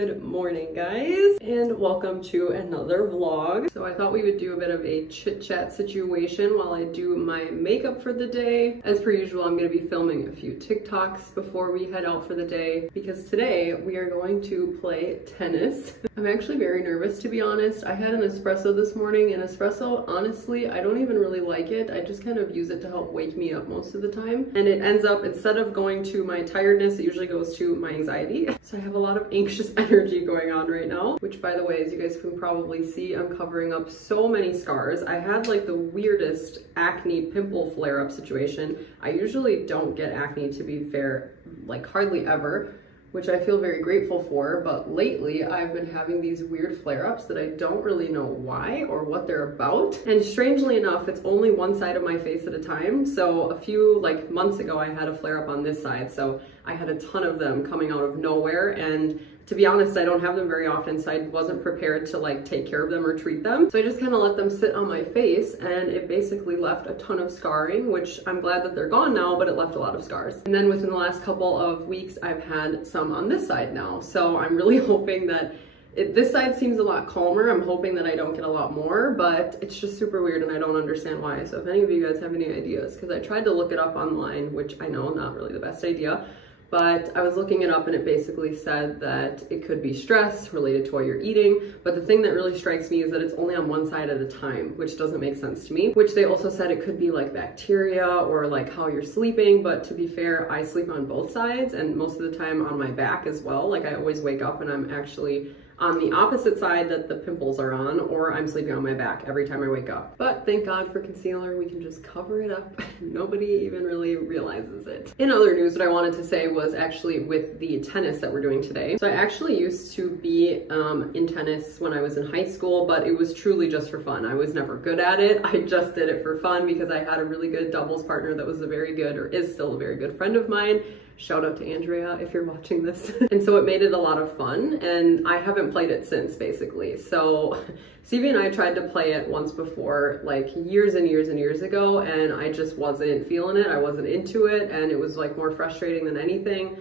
Good morning, guys, and welcome to another vlog. So I thought we would do a bit of a chit chat situation while I do my makeup for the day. As per usual, I'm going to be filming a few TikToks before we head out for the day because today we are going to play tennis. I'm actually very nervous, to be honest. I had an espresso this morning, and espresso, honestly, I don't even really like it. I just kind of use it to help wake me up most of the time. And it ends up, instead of going to my tiredness, it usually goes to my anxiety. So I have a lot of anxious energy going on right now, which, by the way, as you guys can probably see, I'm covering up so many scars. I had like the weirdest acne pimple flare-up situation. I usually don't get acne, to be fair, like hardly ever, which I feel very grateful for, but lately I've been having these weird flare-ups that I don't really know why or what they're about. And strangely enough, it's only one side of my face at a time. So a few months ago, I had a flare-up on this side, so I had a ton of them coming out of nowhere, and to be honest, I don't have them very often, so I wasn't prepared to take care of them or treat them. So I just kind of let them sit on my face, and it basically left a ton of scarring, which I'm glad that they're gone now, but it left a lot of scars. And then within the last couple of weeks, I've had some on this side now. So I'm really hoping that this side seems a lot calmer. I'm hoping that I don't get a lot more, but it's just super weird and I don't understand why. So if any of you guys have any ideas, because I tried to look it up online, which I know not really the best idea, but I was looking it up and it basically said that it could be stress related to what you're eating. But the thing that really strikes me is that it's only on one side at a time, which doesn't make sense to me. Which they also said it could be like bacteria or like how you're sleeping. But to be fair, I sleep on both sides and most of the time on my back as well. Like I always wake up and I'm actually on the opposite side that the pimples are on, or I'm sleeping on my back every time I wake up. But thank God for concealer, we can just cover it up. Nobody even really realizes it. In other news, what I wanted to say was actually with the tennis that we're doing today. So I actually used to be in tennis when I was in high school, but it was truly just for fun. I was never good at it. I just did it for fun because I had a really good doubles partner that was a very good, or is still a very good friend of mine. Shout out to Andrea if you're watching this. And so it made it a lot of fun, and I haven't played it since, basically. So Stevie and I tried to play it once before, like years and years and years ago, and I just wasn't feeling it. I wasn't into it, and it was like more frustrating than anything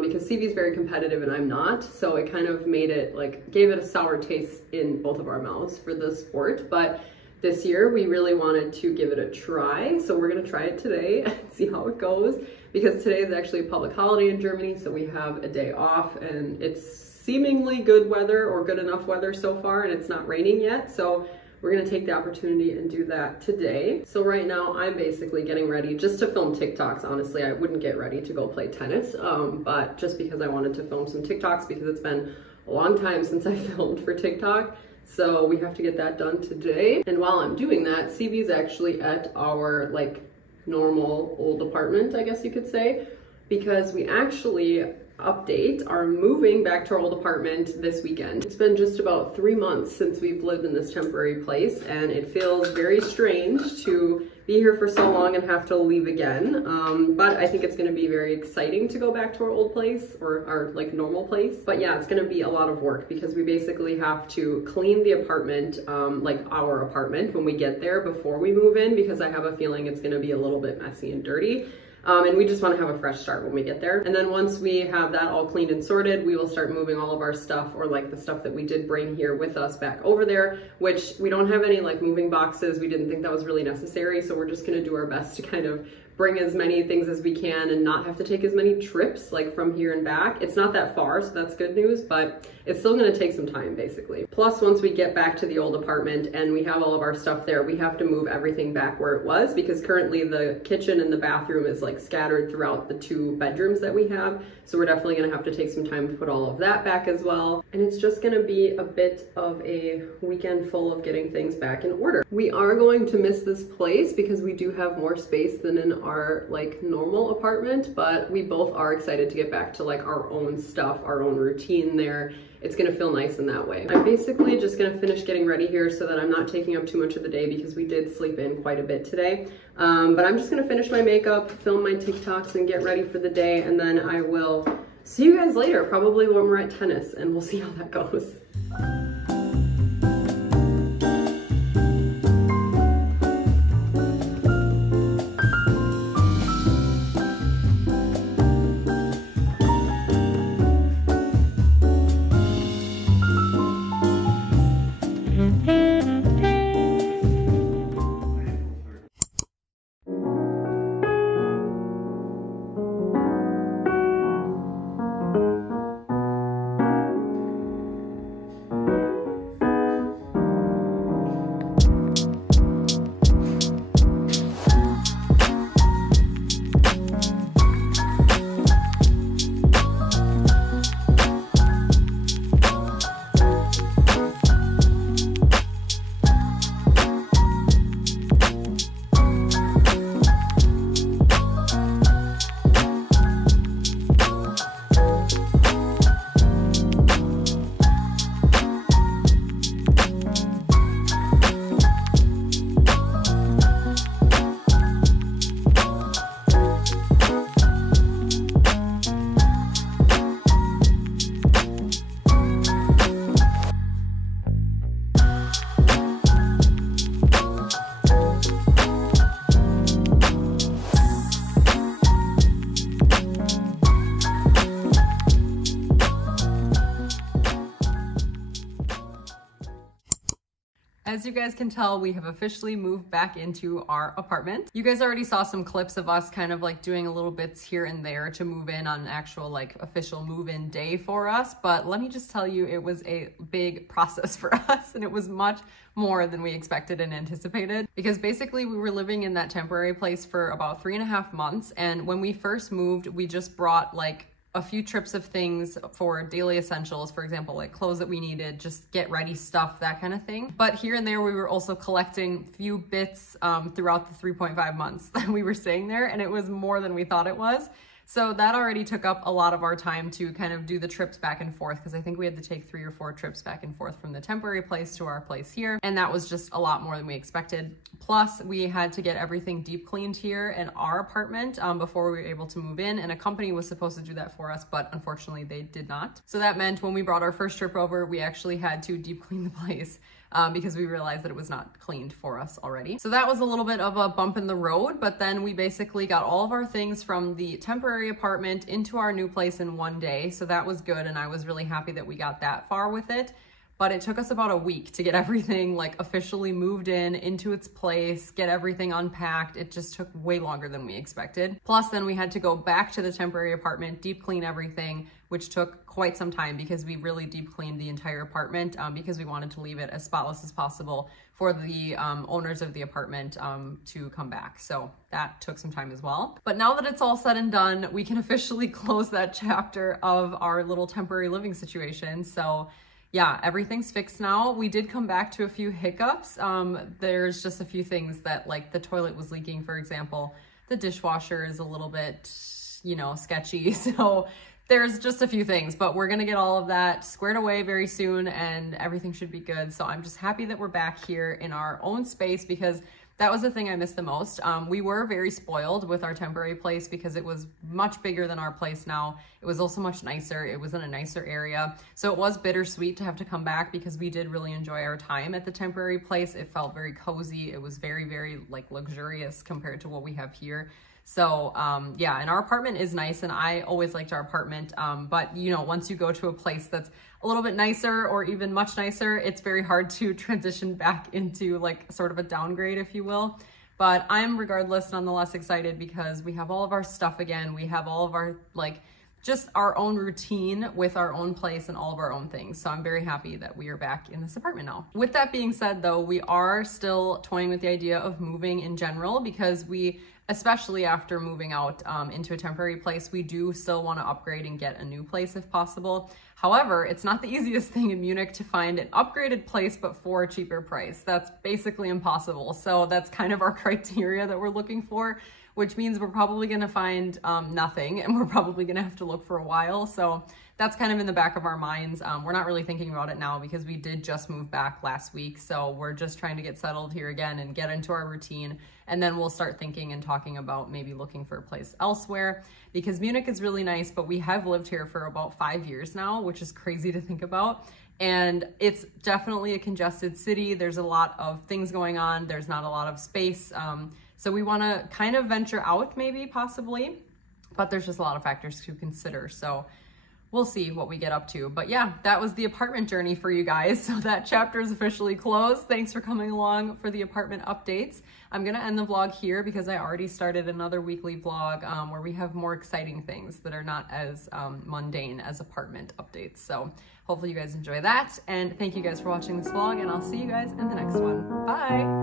because Stevie's very competitive and I'm not. So it kind of made it gave it a sour taste in both of our mouths for the sport. But this year we really wanted to give it a try. So we're gonna try it today and see how it goes, because today is actually a public holiday in Germany, so we have a day off and it's seemingly good weather, or good enough weather so far, and it's not raining yet. So we're gonna take the opportunity and do that today. So right now I'm basically getting ready just to film TikToks. Honestly, I wouldn't get ready to go play tennis, but just because I wanted to film some TikToks because it's been a long time since I filmed for TikTok. So we have to get that done today. And while I'm doing that, CB's actually at our normal old apartment, I guess you could say, because we actually are moving back to our old apartment this weekend. It's been just about 3 months since we've lived in this temporary place, and it feels very strange to be here for so long and have to leave again. But I think it's gonna be very exciting to go back to our old place, or our normal place. But yeah, it's gonna be a lot of work because we basically have to clean the apartment, our apartment, when we get there before we move in, because I have a feeling it's gonna be a little bit messy and dirty. And we just want to have a fresh start when we get there. And then once we have that all cleaned and sorted, we will start moving all of our stuff, or the stuff that we did bring here with us, back over there, which we don't have any moving boxes. We didn't think that was really necessary. So we're just going to do our best to kind of bring as many things as we can and not have to take as many trips from here and back. It's not that far, so that's good news, but it's still going to take some time, basically. Plus, once we get back to the old apartment and we have all of our stuff there, we have to move everything back where it was, because currently the kitchen and the bathroom is scattered throughout the 2 bedrooms that we have. So we're definitely going to have to take some time to put all of that back as well. And it's just going to be a bit of a weekend full of getting things back in order. We are going to miss this place because we do have more space than in our normal apartment, but we both are excited to get back to our own stuff, our own routine there. It's gonna feel nice in that way. I'm basically just gonna finish getting ready here so that I'm not taking up too much of the day, because we did sleep in quite a bit today. But I'm just gonna finish my makeup, film my TikToks, and get ready for the day, and then I will see you guys later, probably when we're at tennis, and we'll see how that goes. As you guys can tell, we have officially moved back into our apartment. You guys already saw some clips of us kind of like doing a little bits here and there to move in on an actual like official move-in day for us. But let me just tell you, it was a big process for us, and it was much more than we expected and anticipated, because basically we were living in that temporary place for about 3.5 months. And when we first moved, we just brought like a few trips of things for daily essentials, for example, like clothes that we needed, just get ready stuff, that kind of thing. But here and there, we were also collecting few bits throughout the 3.5 months that we were staying there, and it was more than we thought it was. So that already took up a lot of our time to kind of do the trips back and forth, because I think we had to take 3 or 4 trips back and forth from the temporary place to our place here. And that was just a lot more than we expected. Plus, we had to get everything deep cleaned here in our apartment before we were able to move in. And a company was supposed to do that for us, but unfortunately they did not. So that meant when we brought our first trip over, we actually had to deep clean the place. Because we realized that it was not cleaned for us already. So that was a little bit of a bump in the road, but then we basically got all of our things from the temporary apartment into our new place in one day. So that was good, and I was really happy that we got that far with it. But it took us about a week to get everything like officially moved in into its place, get everything unpacked. It just took way longer than we expected. Plus then we had to go back to the temporary apartment, deep clean everything, which took quite some time because we really deep cleaned the entire apartment because we wanted to leave it as spotless as possible for the owners of the apartment to come back. So that took some time as well. But now that it's all said and done, we can officially close that chapter of our little temporary living situation. So yeah, everything's fixed now. We did come back to a few hiccups. There's just a few things that, like the toilet was leaking, for example. The dishwasher is a little bit, you know, sketchy. So there's just a few things, but we're gonna get all of that squared away very soon and everything should be good. So I'm just happy that we're back here in our own space, because that was the thing I missed the most. We were very spoiled with our temporary place because it was much bigger than our place now. It was also much nicer. It was in a nicer area. So it was bittersweet to have to come back, because we did really enjoy our time at the temporary place. It felt very cozy. It was very, very like luxurious compared to what we have here. So yeah, and our apartment is nice, and I always liked our apartment. But you know, once you go to a place that's a little bit nicer or even much nicer, it's very hard to transition back into like sort of a downgrade, if you will. But I'm regardless nonetheless excited, because we have all of our stuff again. We have all of our like just our own routine with our own place and all of our own things. So I'm very happy that we are back in this apartment now. With that being said though, we are still toying with the idea of moving in general, because we, especially after moving out into a temporary place, we do still want to upgrade and get a new place if possible. However, it's not the easiest thing in Munich to find an upgraded place, but for a cheaper price. That's basically impossible. So that's kind of our criteria that we're looking for, which means we're probably going to find nothing, and we're probably going to have to look for a while. So that's kind of in the back of our minds. We're not really thinking about it now because we did just move back last week. So we're just trying to get settled here again and get into our routine. And then we'll start thinking and talking about maybe looking for a place elsewhere, because Munich is really nice, but we have lived here for about 5 years now, which is crazy to think about. And it's definitely a congested city. There's a lot of things going on. There's not a lot of space. So we want to kind of venture out, maybe, possibly, but there's just a lot of factors to consider. So we'll see what we get up to. But yeah, that was the apartment journey for you guys. So that chapter is officially closed. Thanks for coming along for the apartment updates. I'm gonna end the vlog here because I already started another weekly vlog where we have more exciting things that are not as mundane as apartment updates. So hopefully you guys enjoy that. And thank you guys for watching this vlog, and I'll see you guys in the next one. Bye.